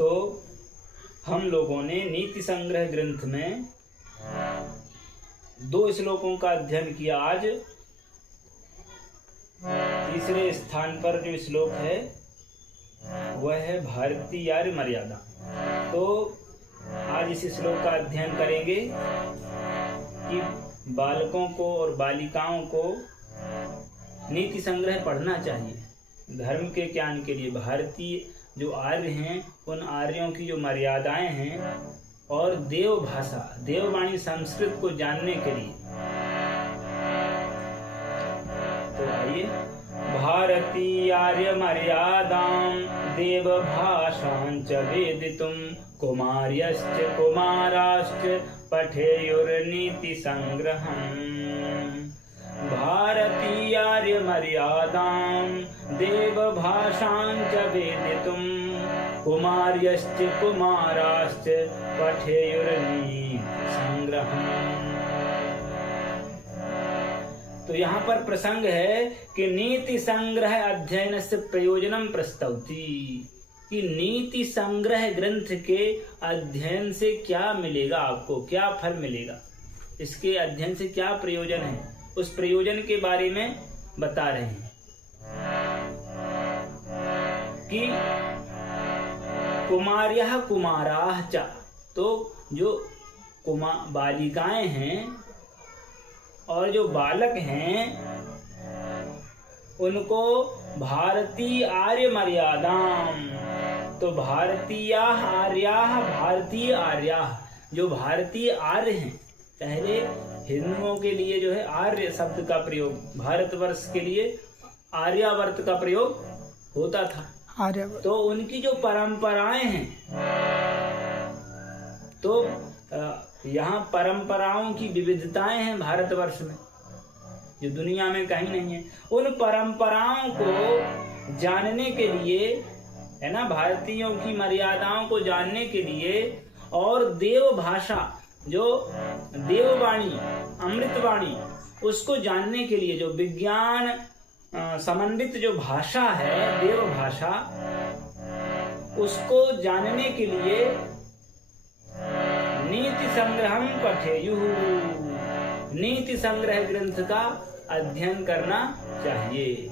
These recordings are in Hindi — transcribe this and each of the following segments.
तो हम लोगों ने नीति संग्रह ग्रंथ में 2 श्लोकों का अध्ययन किया। आज तीसरे स्थान पर जो श्लोक है वह है भारतीय आर्य मर्यादा। तो आज इस श्लोक का अध्ययन करेंगे कि बालकों को और बालिकाओं को नीति संग्रह पढ़ना चाहिए धर्म के ज्ञान के लिए। भारतीय जो आर्य हैं उन आर्यों की जो मर्यादाएं हैं और देव भाषा देववाणी संस्कृत को जानने के लिए। तो आइए, भारतीय आर्य मर्यादां देव भाषांच वेदितुं कुमार्यश्च कुमाराश्च पठेयुर्नीति संग्रहम्। भारतीय आर्य मर्यादां देव भाषांच वेदितुं कुमार्यश्च कुमाराश्च पठेयुर्नीति संग्रहम्। तो यहाँ पर प्रसंग है कि नीति संग्रह अध्ययन से प्रयोजनम प्रस्तौति, कि नीति संग्रह ग्रंथ के अध्ययन से क्या मिलेगा, आपको क्या फल मिलेगा, इसके अध्ययन से क्या प्रयोजन है, उस प्रयोजन के बारे में बता रहे हैं कि कुमार्यः कुमाराः च, तो जो बालिकाएं हैं और जो बालक हैं उनको भारतीय आर्य मर्यादां, तो भारतीय आर्याः भारतीय आर्याः, जो भारतीय आर्य हैं। पहले हिंदुओं के लिए जो है आर्य शब्द का प्रयोग, भारतवर्ष के लिए आर्यावर्त का प्रयोग होता था। आर्यावर्त। तो उनकी जो परंपराएं हैं, तो यहाँ परंपराओं की विविधताएं हैं भारतवर्ष में जो दुनिया में कहीं नहीं है। उन परंपराओं को जानने के लिए है ना, भारतीयों की मर्यादाओं को जानने के लिए और देव भाषा जो देववाणी अमृतवाणी उसको जानने के लिए, जो विज्ञान संबंधित जो भाषा है देव भाषा, उसको जानने के लिए नीति संग्रहम पठेयुः, नीति संग्रह ग्रंथ का अध्ययन करना चाहिए।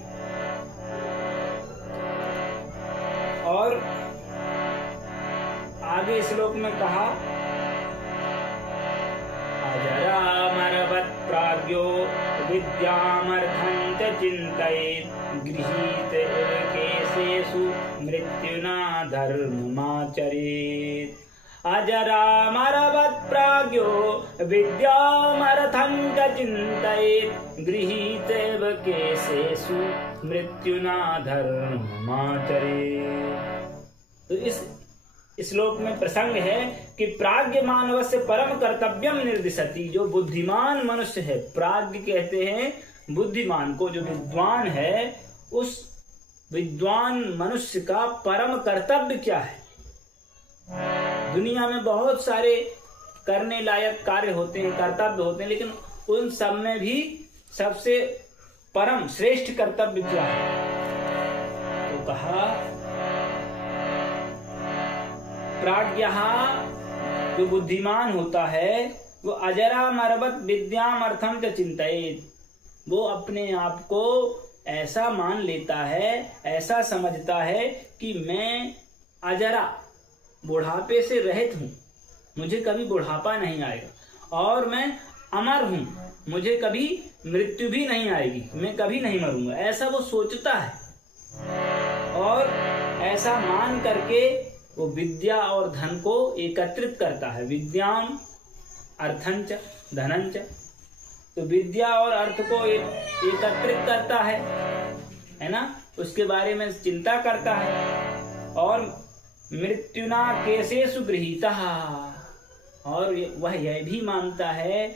और आगे श्लोक में कहा, अजरामरवत् प्राज्ञो विद्यामर्थं च चिन्तयेत् गृहीत केशेषु मृत्युना धर्ममाचरेत्। अजरामरवत् प्राज्ञो विद्यामर्थं च चिन्तयेत् गृहीत केशेषु मृत्युना धर्ममाचरेत्। तो इस श्लोक में प्रसंग है कि प्राज्ञ मानव से परम कर्तव्यम निर्दिशति, जो बुद्धिमान मनुष्य है, प्राज्ञ कहते हैं बुद्धिमान को, जो विद्वान है, उस विद्वान मनुष्य का परम कर्तव्य क्या है। दुनिया में बहुत सारे करने लायक कार्य होते हैं, कर्तव्य होते हैं, लेकिन उन सब में भी सबसे परम श्रेष्ठ कर्तव्य क्या है। तो कहा प्राज्ञः, जो बुद्धिमान होता है वो अजरामरवत् विद्यामर्थं च चिन्तयेत्, वो अपने आप को ऐसा मान लेता है, ऐसा समझता है कि मैं अजरा बुढ़ापे से रहित हूँ, मुझे कभी बुढ़ापा नहीं आएगा, और मैं अमर हूँ, मुझे कभी मृत्यु भी नहीं आएगी, मैं कभी नहीं मरूंगा, ऐसा वो सोचता है। और ऐसा मान करके वो विद्या और धन को एकत्रित करता है। विद्याम अर्थंच धनंच, तो विद्या और अर्थ को एकत्रित करता है ना, उसके बारे में चिंता करता है। और मृत्युना केशेषु गृहीतः, और वह यह भी मानता है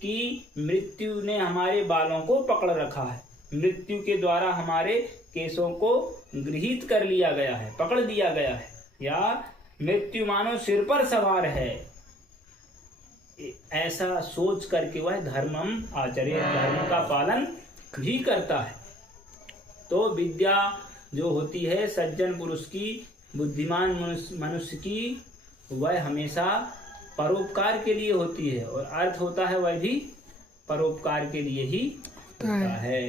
कि मृत्यु ने हमारे बालों को पकड़ रखा है, मृत्यु के द्वारा हमारे केशों को गृहीत कर लिया गया है, पकड़ लिया गया है, या मृत्यु मानो सिर पर सवार है, ऐसा सोच करके वह धर्मम आचर्य, धर्म का पालन भी करता है। तो विद्या जो होती है सज्जन पुरुष की बुद्धिमान मनुष्य की वह हमेशा परोपकार के लिए होती है, और अर्थ होता है वह भी परोपकार के लिए ही होता है।